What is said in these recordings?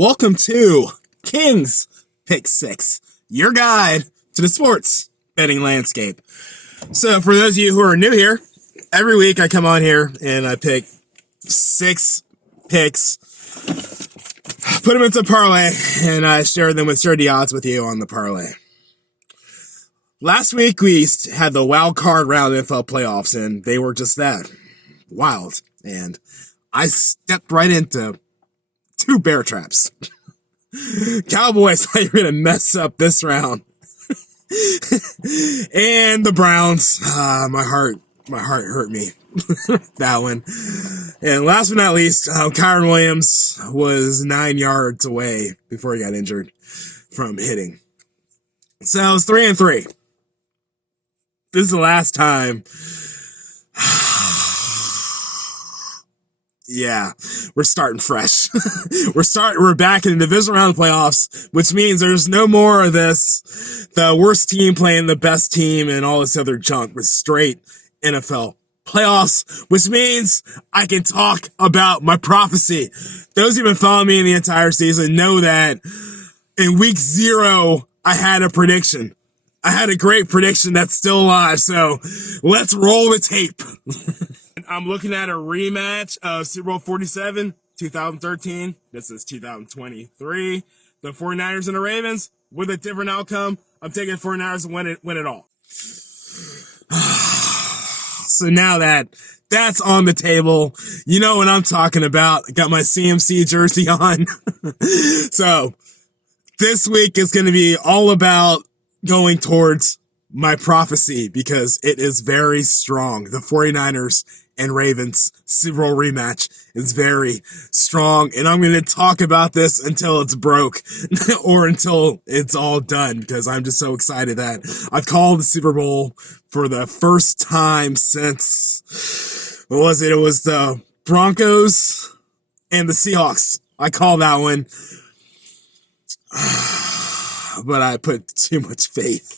Welcome to King's Pick 6, your guide to the sports betting landscape. So for those of you who are new here, every week I come on here and I pick 6 picks, put them into a parlay, and I share the odds with you on the parlay. Last week we had the wild card round of NFL playoffs, and they were just that, wild. And I stepped right into 2 bear traps. Cowboys thought you were going to mess up this round. And the Browns, my heart hurt me. That one. And last but not least, Kyron Williams was 9 yards away before he got injured from hitting. So it's 3-3. This is the last time. Yeah, we're starting fresh. We're back in the divisional round of playoffs, which means there's no more of this, the worst team playing the best team and all this other junk. With straight NFL playoffs, which means I can talk about my prophecy. Those who've been following me in the entire season know that in week 0, I had a prediction. I had a great prediction that's still alive, so let's roll the tape. I'm looking at a rematch of Super Bowl 47, 2013. This is 2023. The 49ers and the Ravens with a different outcome. I'm taking the 49ers to win it all. So now that's on the table, you know what I'm talking about. I got my CMC jersey on. So this week is going to be all about going towards my prophecy because it is very strong. The 49ers and Ravens Super Bowl rematch is very strong, and I'm going to talk about this until it's broke or until it's all done because I'm just so excited that I've called the Super Bowl for the first time since, what was it? It was the Broncos and the Seahawks. I called that one, but I put too much faith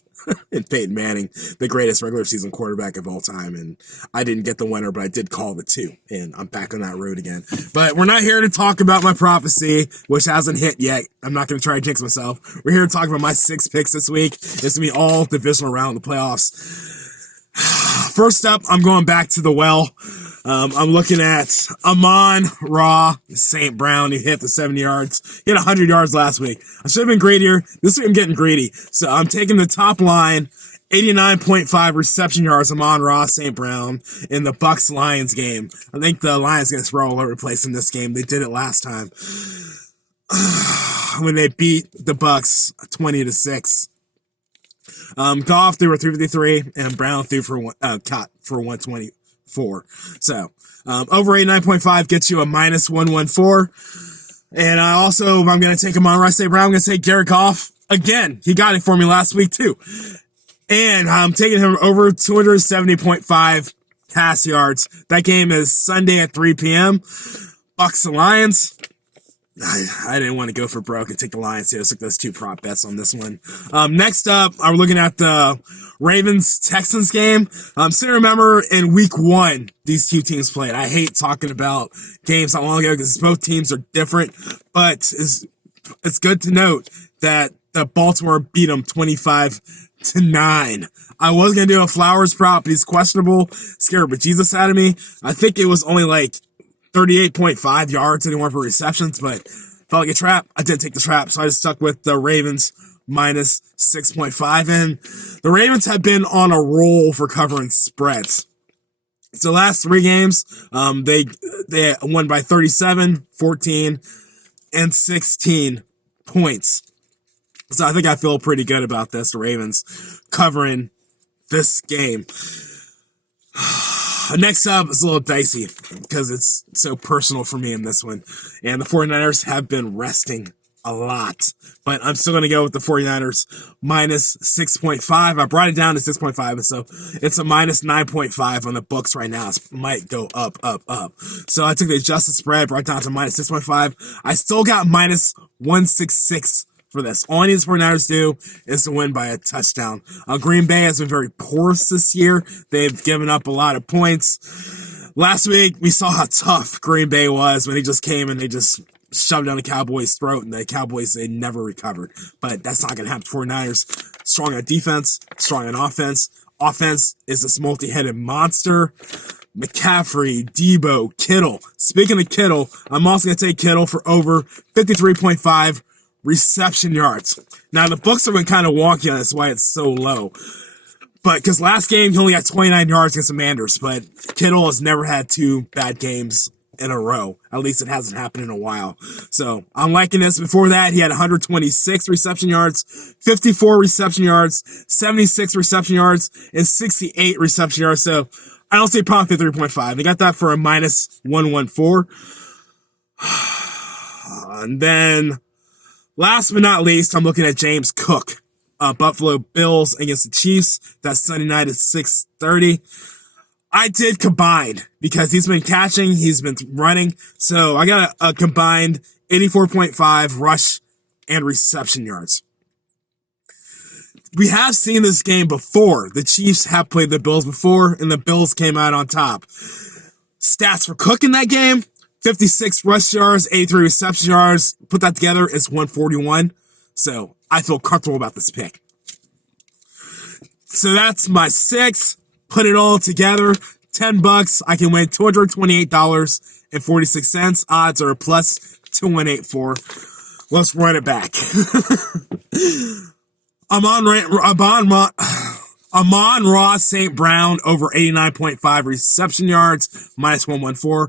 in Peyton Manning, the greatest regular season quarterback of all time. And I didn't get the winner, but I did call the 2. And I'm back on that road again. But we're not here to talk about my prophecy, which hasn't hit yet. I'm not going to try to jinx myself. We're here to talk about my 6 picks this week. It's going to be all divisional round of the playoffs. First up, I'm going back to the well. I'm looking at Amon-Ra St. Brown. He hit the 70 yards. He had 100 yards last week. I should have been greedier. This week I'm getting greedy. So I'm taking the top line, 89.5 reception yards, Amon-Ra St. Brown in the Bucs-Lions game. I think the Lions are going to throw all over the place in this game. They did it last time when they beat the Bucs 20-6. Goff threw for 353, and Brown threw for 124. So, over 89.5 gets you a minus 114. And I also, if I'm going to take him on St. Brown, I'm going to take Jared Goff again. He got it for me last week too. And I'm taking him over 270.5 pass yards. That game is Sunday at 3 p.m. Bucs and Lions. I didn't want to go for broke and take the Lions here. So I took those 2 prop bets on this one. Next up, I'm looking at the Ravens-Texans game. So remember in week 1, these 2 teams played. I hate talking about games not long ago because both teams are different, but it's good to note that the Baltimore beat them 25-9. I was going to do a Flowers prop, but he's questionable. Scared bejesus out of me. I think it was only like 38.5 yards anymore for receptions, but felt like a trap. I didn't take the trap, so I just stuck with the Ravens minus 6.5. And the Ravens have been on a roll for covering spreads. So last 3 games, they won by 37, 14, and 16 points. So I think I feel pretty good about this, the Ravens covering this game. Next up is a little dicey because it's so personal for me in this one. And the 49ers have been resting a lot. But I'm still going to go with the 49ers minus 6.5. I brought it down to 6.5. So it's a minus 9.5 on the books right now. It might go up. So I took the adjusted spread, brought it down to minus 6.5. I still got minus 166 for this. All I need the 49ers to do is to win by a touchdown. Green Bay has been very porous this year. They've given up a lot of points. Last week, we saw how tough Green Bay was when they just came and they just shoved down the Cowboys' throat, and the Cowboys, they never recovered. But that's not going to happen for 49ers. Strong on defense, strong on offense. Offense is this multi-headed monster. McCaffrey, Debo, Kittle. Speaking of Kittle, I'm also going to take Kittle for over 53.5 reception yards. Now, the books have been kind of wonky on this, why it's so low. But because last game, he only had 29 yards against the Commanders, but Kittle has never had 2 bad games in a row. At least it hasn't happened in a while. So I'm liking this. Before that, he had 126 reception yards, 54 reception yards, 76 reception yards, and 68 reception yards. So I don't see a problem with 3.5. They got that for a minus 114. And then last but not least, I'm looking at James Cook. Buffalo Bills against the Chiefs. That's Sunday night at 6:30. I did combine because he's been catching, he's been running. So I got a combined 84.5 rush and reception yards. We have seen this game before. The Chiefs have played the Bills before, and the Bills came out on top. Stats for Cook in that game: 56 rush yards, 83 reception yards. Put that together, it's 141. So I feel comfortable about this pick. So that's my 6. Put it all together, $10. I can win $228.46. Odds are plus 2184. Let's run it back. Amon-Ra St. Brown over 89.5 reception yards, minus 114.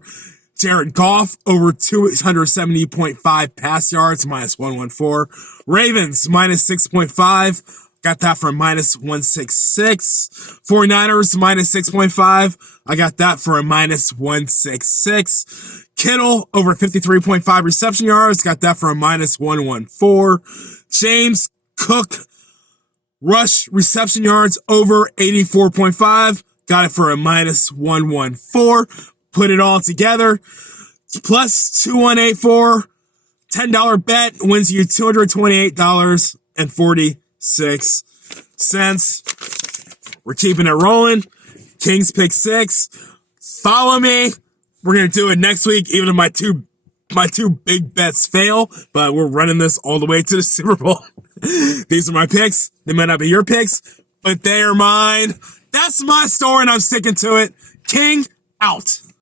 Jared Goff over 270.5 pass yards, minus 114. Ravens, minus 6.5. Got that for a minus 166. 49ers, minus 6.5. I got that for a minus 166. Kittle, over 53.5 reception yards. Got that for a minus 114. James Cook, rush reception yards, over 84.5. Got it for a minus 114. Put it all together, plus 2184, $10 bet wins you $228.46. We're keeping it rolling. Kings pick 6. Follow me. We're gonna do it next week, even if my two big bets fail. But we're running this all the way to the Super Bowl. These are my picks. They might not be your picks, but they are mine. That's my story, and I'm sticking to it. King out.